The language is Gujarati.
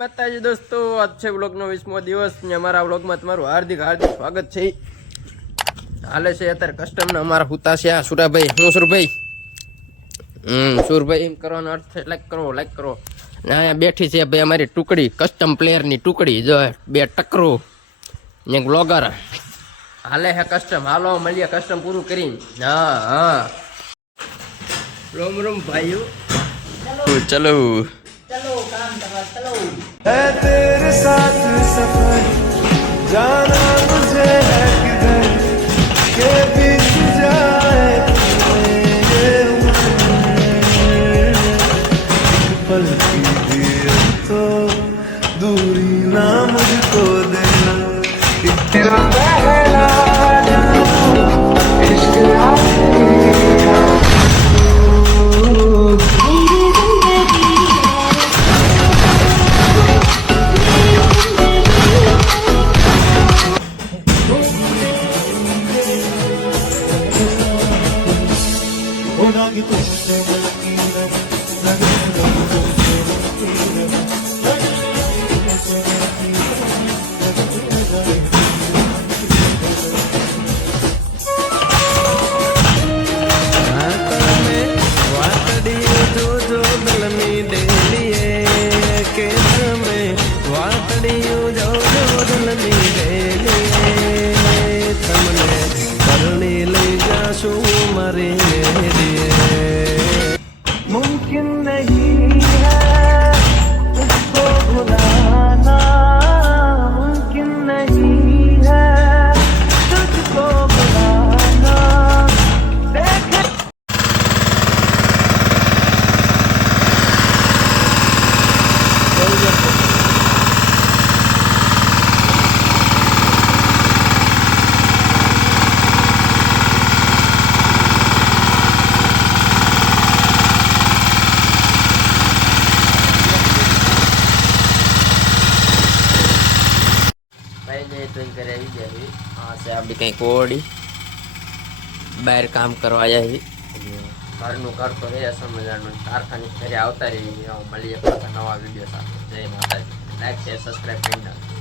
માતાજી દોસ્તો, આજ છે વ્લોગનો 20મો દિવસ ને અમારા વ્લોગમાં તમારું હાર્દિક હાર્દિક સ્વાગત છે. હાલે છે અત્યારે કસ્ટમના અમારા હુતા છે આ સુરાભાઈ. હું સુરભાઈ સુરભાઈ એમ કરવાનો અર્થ છે લાઈક કરો ને અહીંયા બેઠી છે ભાઈ અમારી ટુકડી, કસ્ટમ પ્લેયરની ટુકડી. જો બે ટકરો ને વ્લોગર હાલે છે કસ્ટમ. હાલો મળીએ કસ્ટમ પૂરું કરીને. હા રોમ રોમ ભાઈઓ, ચલો चलो काम करो चलो है तेरे साथ सफर जाना मुझे है किधर के बीच जाए ये पल की भी तो दूरी ना मुझको देना तेरा पहला इश्क मुमकिन नहीं है तुझको भुलाना, मुमकिन नहीं है तुझको भुलाना. देखे આપણી કઈ કોડી બહાર કામ કરવા આવ્યા છે. ઘરનું ઘર તો છે અસલ મજાનું. કારખાની ઘરે આવતા રહી. મળીએ પાછા નવા વિડીયો સાથે. જય માતાજી. લાઈક શેર સબસ્ક્રાઈબ કરી નાખો.